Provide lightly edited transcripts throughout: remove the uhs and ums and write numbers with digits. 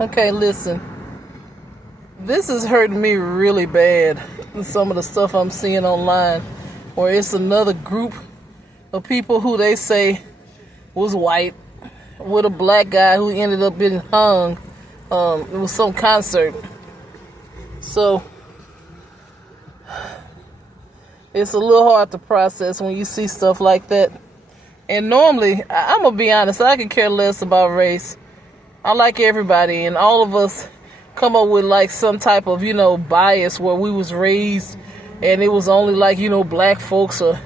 Okay, listen. This is hurting me really bad. Some of the stuff I'm seeing online, where it's another group of people who they say was white with a black guy who ended up being hung. It was some concert. So it's a little hard to process when you see stuff like that. And normally, I'm going to be honest, I could care less about race. I like everybody, and all of us come up with like some type of, bias where we was raised and it was only like, black folks. Well,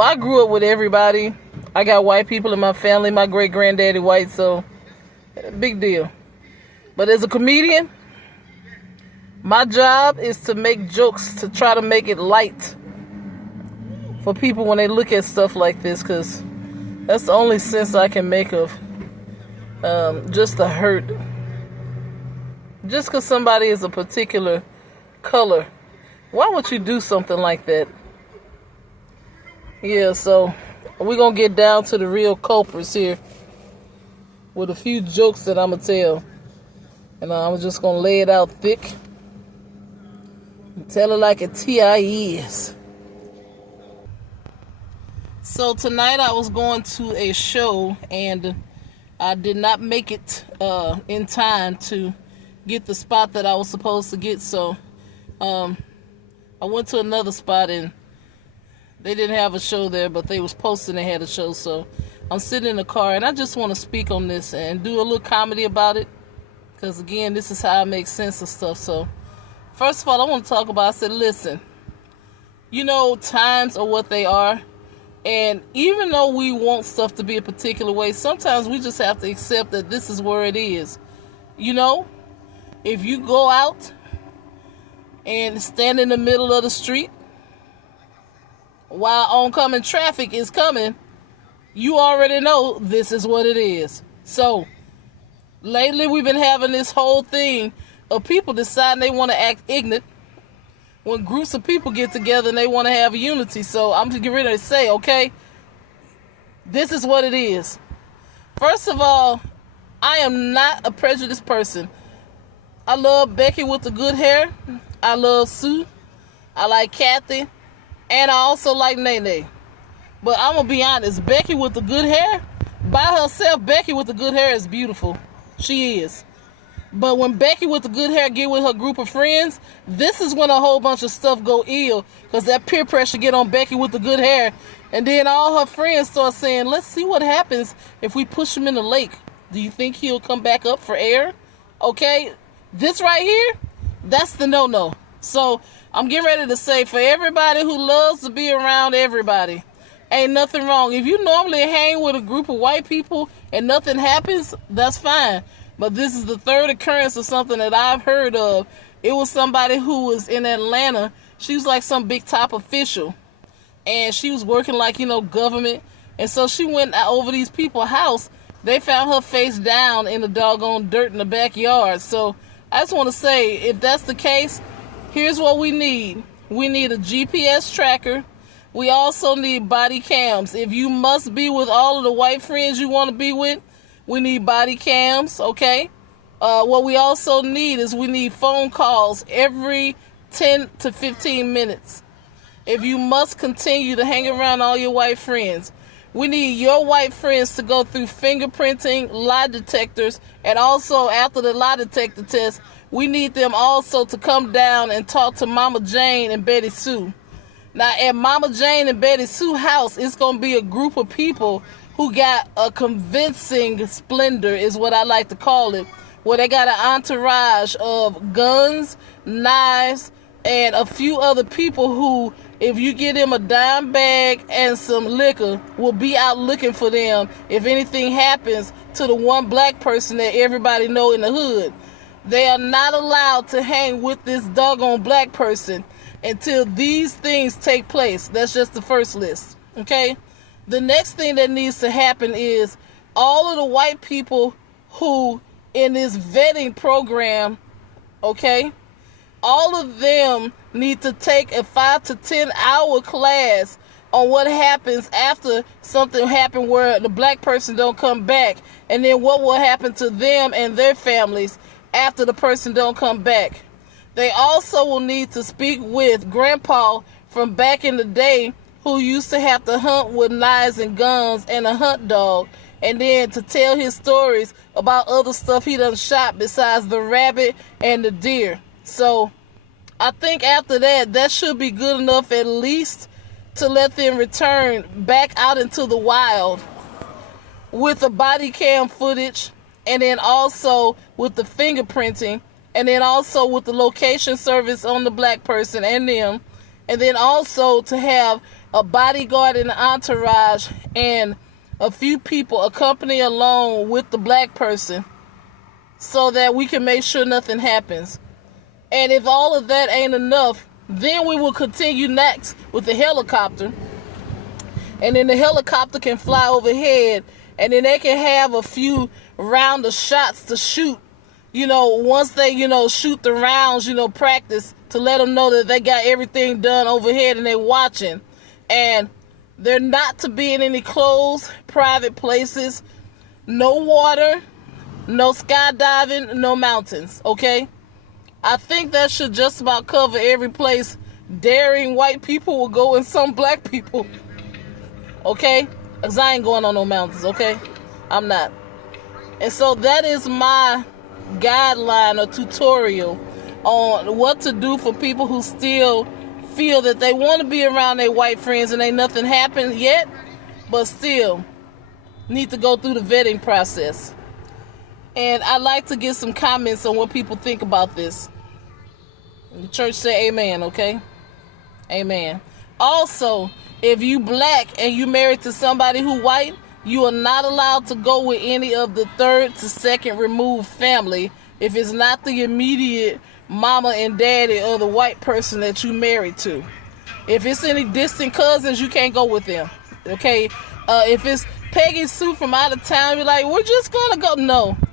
I grew up with everybody. I got white people in my family. My great granddaddy white, so big deal. But as a comedian, my job is to make jokes to try to make it light for people when they look at stuff like this, because that's the only sense I can make of just the hurt. Just because somebody is a particular color, why would you do something like that? Yeah, so we're going to get down to the real culprits here with a few jokes that I'm going to tell. And I'm just going to lay it out thick and tell it like a T.I. is. So tonight I was going to a show and I did not make it in time to get the spot that I was supposed to get. So I went to another spot and they didn't have a show there, but they was posting they had a show. So I'm sitting in the car and I just want to speak on this and do a little comedy about it, because again, this is how I make sense of stuff. So first of all, I want to talk about, I said, listen, times are what they are. And even though we want stuff to be a particular way, sometimes we just have to accept that this is where it is. If you go out and stand in the middle of the street while oncoming traffic is coming, you already know this is what it is. So lately we've been having this whole thing of people deciding they want to act ignorant when groups of people get together and they want to have unity. So I'm just getting ready to say, okay, this is what it is. First of all, I am not a prejudiced person. I love Becky with the good hair. I love Sue. I like Kathy. And I also like Nene. But I'm going to be honest, Becky with the good hair, by herself, Becky with the good hair is beautiful. She is. But when Becky with the good hair get with her group of friends, this is when a whole bunch of stuff go ill, because that peer pressure get on Becky with the good hair, and then all her friends start saying, let's see what happens if we push him in the lake. Do you think he'll come back up for air? Okay, this right here, that's the no-no. So I'm getting ready to say, for everybody who loves to be around everybody, ain't nothing wrong. If you normally hang with a group of white people and nothing happens, that's fine. But this is the third occurrence of something that I've heard of. It was somebody who was in Atlanta. She was like some big top official. And she was working like, government. And so she went over these people's house. They found her face down in the doggone dirt in the backyard. So I just want to say, if that's the case, here's what we need. We need a GPS tracker. We also need body cams. If you must be with all of the white friends you want to be with, we need body cams, okay? What we also need is we need phone calls every 10 to 15 minutes. If you must continue to hang around all your white friends, we need your white friends to go through fingerprinting, lie detectors, and also after the lie detector test, we need them also to come down and talk to Mama Jane and Betty Sue. Now, at Mama Jane and Betty Sue's house, it's going to be a group of people who got a convincing splendor, is what I like to call it, where they got an entourage of guns, knives, and a few other people who, if you give them a dime bag and some liquor, will be out looking for them if anything happens to the one black person that everybody know in the hood. They are not allowed to hang with this doggone black person until these things take place. That's just the first list, okay? The next thing that needs to happen is all of the white people who in this vetting program, okay, all of them need to take a 5 to 10 hour class on what happens after something happened where the black person don't come back, and then what will happen to them and their families after the person don't come back. They also will need to speak with Grandpa from back in the day, who used to have to hunt with knives and guns and a hunt dog, and then to tell his stories about other stuff he done shot besides the rabbit and the deer. So I think after that, that should be good enough at least to let them return back out into the wild with the body cam footage, and then also with the fingerprinting, and then also with the location service on the black person and them, and then also to have a bodyguard and an entourage and a few people accompany along with the black person so that we can make sure nothing happens. And if all of that ain't enough, then we will continue next with the helicopter. And then the helicopter can fly overhead, and then they can have a few round of shots to shoot. Once they, shoot the rounds, practice to let them know that they got everything done overhead and they're watching. And they're not to be in any closed private places, no water, no skydiving, no mountains, okay? I think that should just about cover every place daring white people will go and some black people, okay? Because I ain't going on no mountains, okay? I'm not. And so that is my guideline or tutorial on what to do for people who still feel that they want to be around their white friends and ain't nothing happened yet, but still need to go through the vetting process. And I'd like to get some comments on what people think about this. The church say amen, okay? Amen. Also, if you black and you married to somebody who white, you are not allowed to go with any of the third to second removed family if it's not the immediate mama and daddy or the white person that you married to. If it's any distant cousins, you can't go with them, okay? If it's Peggy Sue from out of town, you're like, we're just gonna go.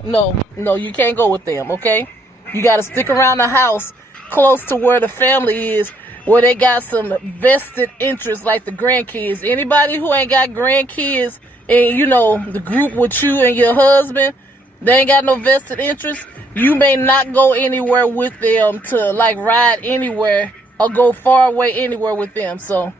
No, you can't go with them, okay? You gotta stick around the house close to where the family is, where they got some vested interest, like the grandkids. Anybody who ain't got grandkids and, the group with you and your husband, they ain't got no vested interest, you may not go anywhere with them to, ride anywhere or go far away anywhere with them. So,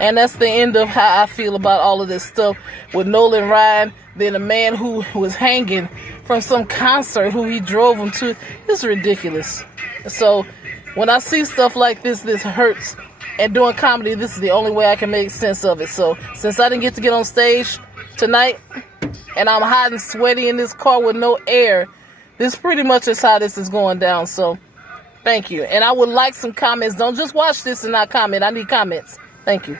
and that's the end of how I feel about all of this stuff with Nolan Ryan. Then a man who was hanging from some concert who he drove him to. It's ridiculous. So when I see stuff like this hurts. And doing comedy, this is the only way I can make sense of it. So since I didn't get to get on stage tonight, and I'm hot and sweaty in this car with no air, this pretty much is how this is going down. So thank you. And I would like some comments. Don't just watch this and not comment. I need comments. Thank you.